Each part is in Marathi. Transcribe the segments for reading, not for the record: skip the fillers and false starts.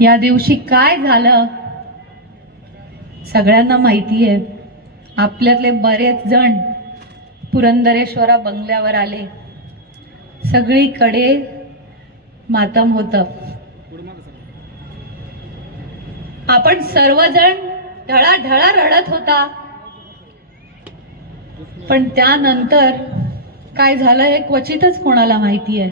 या दिवशी काय झालं सगळ्यांना माहिती आहे. आपल्यातले बरेच जण पुरंदरेश्वरा बंगल्यावर आले. सगळीकडे मातम होतं. आपण सर्वजण ढळाढळा रडत होता. पण त्यानंतर काय झालं हे क्वचितच कोणाला माहिती आहे.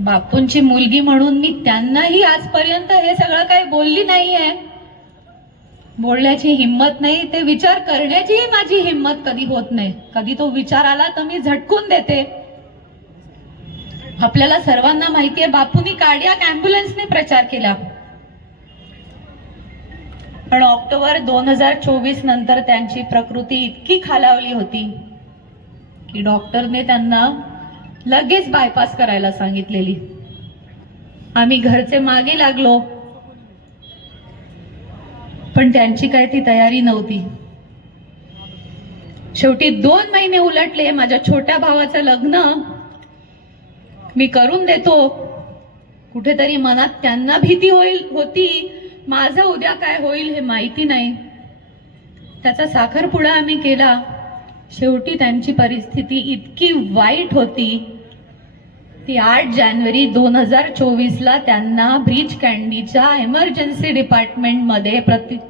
बापूंची मुलगी म्हणून मी त्यांनाही आजपर्यंत हे सगळं काही बोलली नाहीये. बोलण्याची हिम्मत नाही, ते विचार करण्याचीही माझी हिम्मत कधी होत नाही. कधी तो विचार आला तर मी झटकून देते. आपल्याला सर्वांना माहितीये बापूंनी कार्डियाक ॲम्ब्युलन्सने प्रचार केला. पण ऑक्टोबर 2024 नंतर त्यांची प्रकृती इतकी खालावली होती की डॉक्टरने त्यांना लगेच बायपास करायला सांगितलेली. आम्ही घरचे मागे लागलो, पण त्यांची काय ती तयारी नव्हती. शेवटी 2 महिने उलटले. माझ्या छोट्या भावाचं लग्न मी करून देतो. कुठेतरी मनात त्यांना भीती होती, माझं उद्या काय होईल हे माहिती नाही. त्याचा साखरपुडा आम्ही केला. शेवटी त्यांची परिस्थिती इतकी वाईट होती ती 8 जानेवारी 2024ला त्यांना ब्रीच कँडीच्या इमर्जन्सी डिपार्टमेंटमध्ये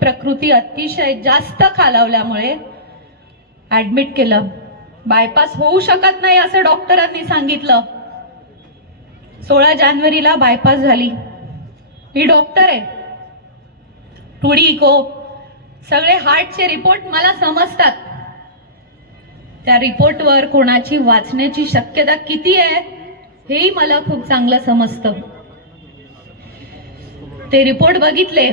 प्रकृती अतिशय जास्त खालावल्यामुळे ऍडमिट केलं. बायपास होऊ शकत नाही असं डॉक्टरांनी सांगितलं. 16 जानेवारीला बायपास झाली. मी डॉक्टर आहे. 2D इको सगळे हार्टचे रिपोर्ट मला समजतात. त्या रिपोर्टवर कोणाची वाचण्याची शक्यता किती आहे हेही मला खूप चांगलं समजतं. ते रिपोर्ट बघितले.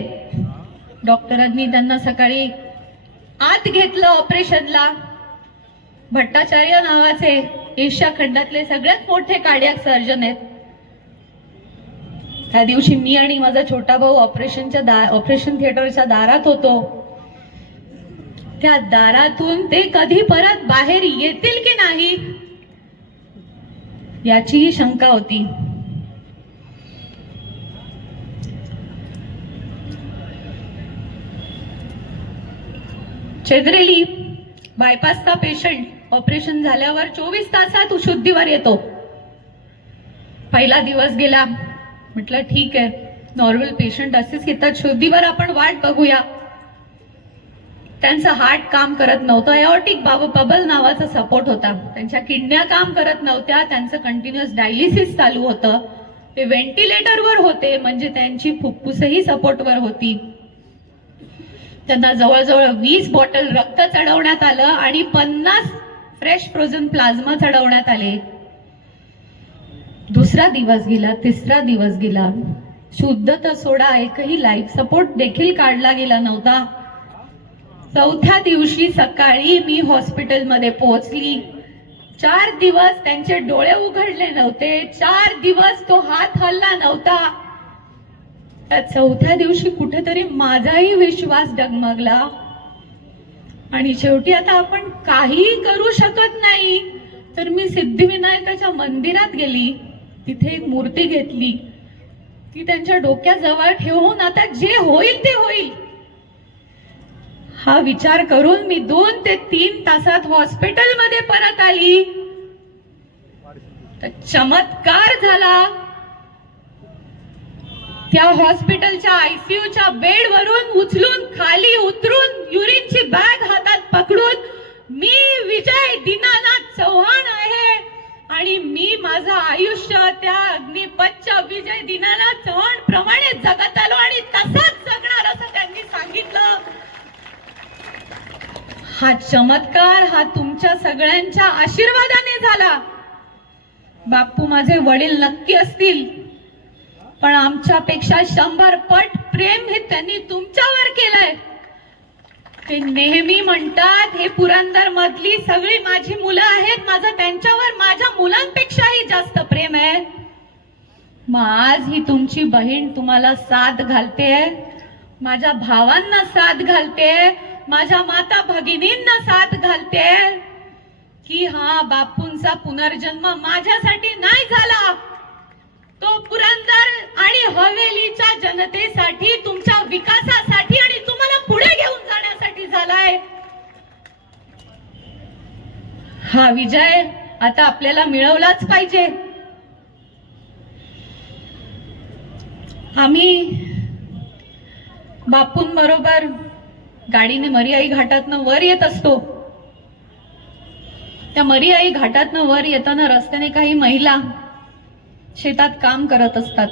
डॉक्टरांनी त्यांना सकाळी आत घेतलं ऑपरेशनला. भट्टाचार्य नावाचे एशिया खंडातले सगळ्यात मोठे कार्डियाक सर्जन आहेत. त्या दिवशी मी आणि माझा छोटा भाऊ ऑपरेशन थिएटरच्या दारात होतो. त्या दारातून ते कधी परत बाहेर येतील की नाही याचीही शंका होती. चेद्रेली बायपासचा पेशंट ऑपरेशन झाल्यावर 24 तासात शुद्धीवर येतो. पहिला दिवस गेला. म्हटलं ठीक आहे, नॉर्मल पेशंट असेच येतात शुद्धीवर, आपण वाट बघूया. त्यांचं हार्ट काम करत नव्हतं. एओर्टिक बबल नावाचा सपोर्ट होता. त्यांच्या किडन्या काम करत नव्हत्या. त्यांचं कंटिन्युअस डायलिसिस चालू होतं. ते व्हेंटिलेटरवर होते, म्हणजे त्यांची फुफ्फुसही सपोर्टवर होती. त्यांना जवळजवळ 20 बॉटल रक्त चढवण्यात आलं आणि 50 फ्रेश फ्रोझन प्लाझ्मा चढवण्यात आले. दुसरा दिवस गेला, तिसरा दिवस गेला. शुद्धता सोडा एकही लाईफ सपोर्ट देखील काढला गेला नव्हता. चौथ्या दिवशी सकाळी मी हॉस्पिटलमध्ये पोहोचली. 4 दिवस त्यांचे डोळे उघडले नव्हते. 4 दिवस तो हात हलला नव्हता. त्या चौथ्या दिवशी कुठेतरी माझाही विश्वास डगमगला. आणि शेवटी आता आपण काहीही करू शकत नाही, तर मी सिद्धिविनायकाच्या मंदिरात गेली. तिथे एक मूर्ती घेतली. ती त्यांच्या डोक्याजवळ ठेवून आता जे होईल ते होईल हा विचार करून मी 2 ते 3 तासात हॉस्पिटलमध्ये परत आली. तर चमत्कार झाला. त्या हॉस्पिटलच्या आयसीयूच्या बेडवरून उचलून खाली उतरून युरिनची बॅग हातात पकडून मी विजय दीनानाथ चव्हाण आहे आणि मी माझं आयुष्य त्या अग्निपथच्या विजय दीनानाथ चव्हाण प्रमाणे जगत आलो आणि तसंच जगणार असं त्यांनी सांगितलं. हा चमत्कार हा तुमच्या सगळ्यांच्या आशीर्वादाने झाला. बापू माझे वडील नक्की असतील, पण आमच्यापेक्षा 100 पट प्रेम हे त्यांनी तुमच्यावर केलंय. ते नेहमी म्हणतात हे पुरंदर मधली सगळी माझी मुलं आहेत, माझं त्यांच्यावर माझ्या मुलांपेक्षाही जास्त प्रेम आहे. मग आज ही तुमची बहीण तुम्हाला साथ घालते, माझ्या भावांना साथ घालते, माझ्या माता भगिनींना साथ घालते की हा बापूंचा पुनर्जन्म माझ्यासाठी नाही झाला, तो पुरंदर आणि हवेली जनतेसाठी, तुमच्या विकासासाठी आणि तुम्हाला पुढे घेऊन जाण्यासाठी झालाय. हा विजय आता आपल्याला मिळवलाच पाहिजे. आम्ही बापूंबरोबर गाडीने मरियाई घाटातनं वर येत असतो. त्या मरियाई घाटातनं वर येताना रस्त्याने काही महिला शेतात काम करत असतात.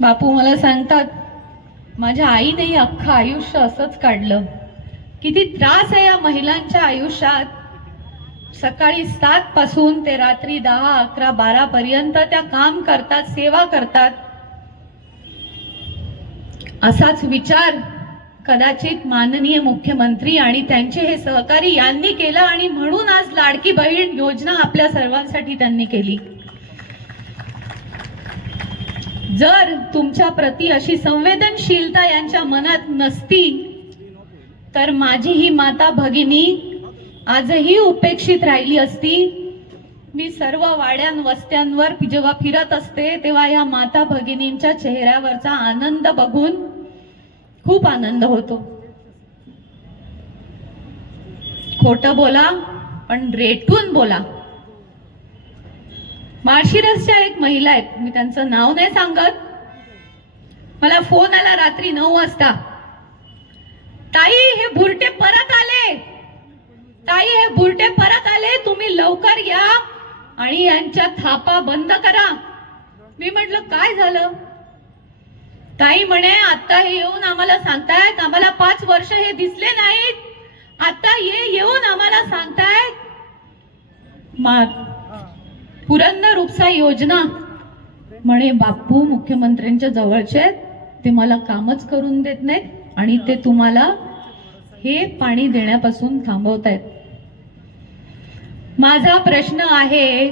बापू मला सांगतात, माझ्या आईने अख्खं आयुष्य असंच काढलं. किती त्रास आहे या महिलांच्या आयुष्यात. सकाळी 7 पासून ते रात्री 10, 11, 12 पर्यंत त्या काम करतात, सेवा करतात. असाच विचार कदाचित माननीय मुख्यमंत्री आणि त्यांचे हे सहकारी यांनी केला आणि म्हणून आज लाडकी बहीण योजना आपल्या सर्वांसाठी त्यांनी केली. जर तुमच्या प्रती अशी संवेदनशीलता यांच्या मनात नसती तर माझी ही माता भगिनी आजही उपेक्षित राहिली असती. मी सर्व वाड्यां वस्त्यांवर जेव्हा फिरत असते तेव्हा या माता भगिनींच्या चेहऱ्यावरचा आनंद बघून खूप आनंद होतो. खोटं बोला पण रेटून बोला. माळशिरसच्या एक महिला आहेत, मी त्यांचं नाव नाही सांगत. मला फोन आला रात्री 9 वाजता, ताई हे भुरटे परत आले, ताई हे भुरटे परत आले, तुम्ही लवकर या आणि यांच्या थापा बंद करा. मी म्हटलं काय झालं? ताई म्हणे आता हे येऊन आम्हाला सांगतायत, आम्हाला 5 वर्ष हे दिसले नाहीत, आता येऊन आम्हाला सांगतायत पुरंदर उपसा योजना म्हणे बापू मुख्यमंत्र्यांच्या जवळचे आहेत, ते मला कामच करून देत नाहीत आणि ते तुम्हाला हे पाणी देण्यापासून थांबवतायत. माझा प्रश्न आहे,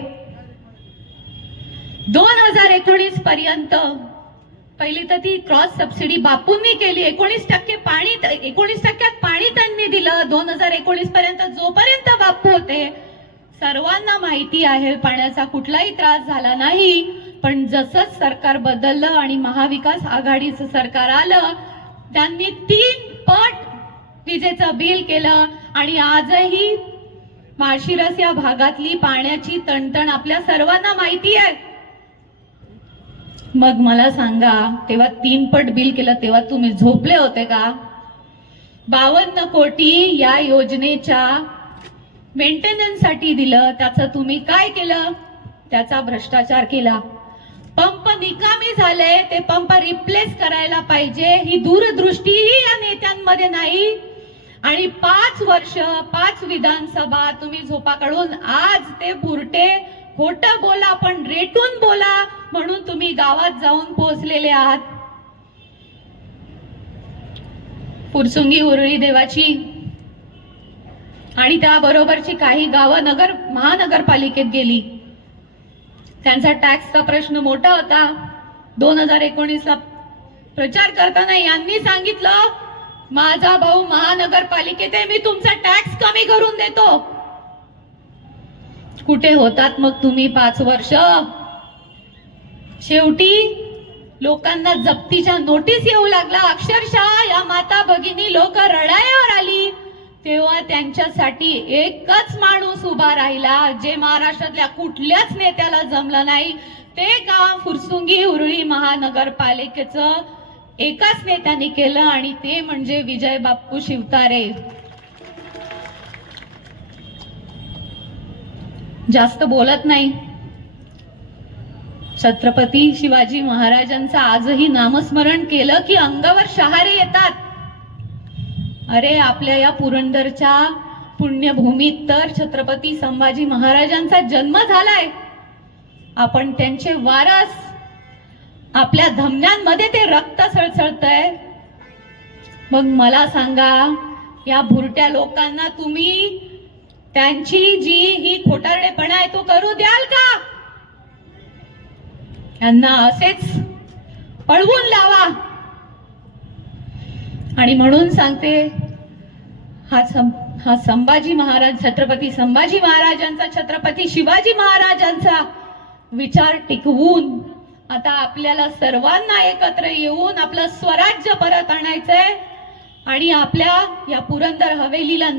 2019 पर्यंत पहिली तर ती क्रॉस सबसिडी बापूंनी केली. 19% पाणी त्यांनी दिलं. 2019 पर्यंत जोपर्यंत बापू होते सर्वांना माहिती आहे पाण्याचा कुठलाही त्रास झाला नाही. पण जसं सरकार बदललं आणि महाविकास आघाडीचं सरकार आलं त्यांनी 3 पट विजेचं बिल केलं आणि आजही माळशिरस या भागातली पाण्याची तणतण आपल्या सर्वांना माहिती आहे. मग मला सांगा, तेव्हा 3 पट बिल केलं तेव्हा तुम्ही झोपले होते का? 52 कोटी या योजनेच्या मेंटेनन्स साठी दिलं, त्याचं तुम्ही काय केलं? त्याचा भ्रष्टाचार केला. पंप निकामी झाले, ते पंप रिप्लेस करायला पाहिजे ही दूरदृष्टीही या नेत्यांमध्ये नाही. आणि 5 वर्ष 5 विधानसभा तुम्ही झोपा काढून आज ते बुरटे खोटं बोला पण रेटून बोला म्हणून तुम्ही गावात जाऊन पोहोचलेले आहात. फुरसुंगी उरळी देवाची आणि त्याबरोबरची काही गावं महानगरपालिकेत गेली. त्यांचा टॅक्सचा प्रश्न मोठा होता. 2019ला प्रचार करताना यांनी सांगितलं माझा भाऊ महानगरपालिकेत आहे, मी तुमचा टॅक्स कमी करून देतो. कुठे होतात मग तुम्ही 5 वर्ष? शेवटी लोकांना जप्तीच्या नोटीस येऊ लागला. अक्षरशः या माता भगिनी लोक रडायवर आली. तेव्हा त्यांच्यासाठी एकच माणूस उभा राहिला, जे महाराष्ट्रातल्या कुठल्याच नेत्याला जमलं नाही. ते काम फुरसुंगी उरळी महानगरपालिकेचं एकाच नेत्याने केलं आणि ते म्हणजे विजय बाप्पू शिवतारे. जास्त बोलत नाही. छत्रपती शिवाजी महाराजांचं आजही नामस्मरण केलं की अंगावर शहारे येतात. अरे आपल्या या पुरंदरच्या पुण्यभूमीत तर छत्रपती संभाजी महाराजांचा जन्म झालाय. आपण त्यांचे वारस, आपल्या धमन्यांमध्ये ते रक्त सळसळतंय. मग मला सांगा, या भुरट्या लोकांना तुम्ही त्यांची जी ही खोटारडेपणा आहे तो करू द्याल का? यांना असेच पळवून लावा. आणि म्हणून सांगते, हा संभाजी महाराज, छत्रपती संभाजी महाराजांचा, छत्रपती शिवाजी महाराजांचा विचार टिकवून आता आपल्याला सर्वांना एकत्र येऊन आपलं स्वराज्य परत आणायचंय आणि आपल्या या पुरंदर हवेलीला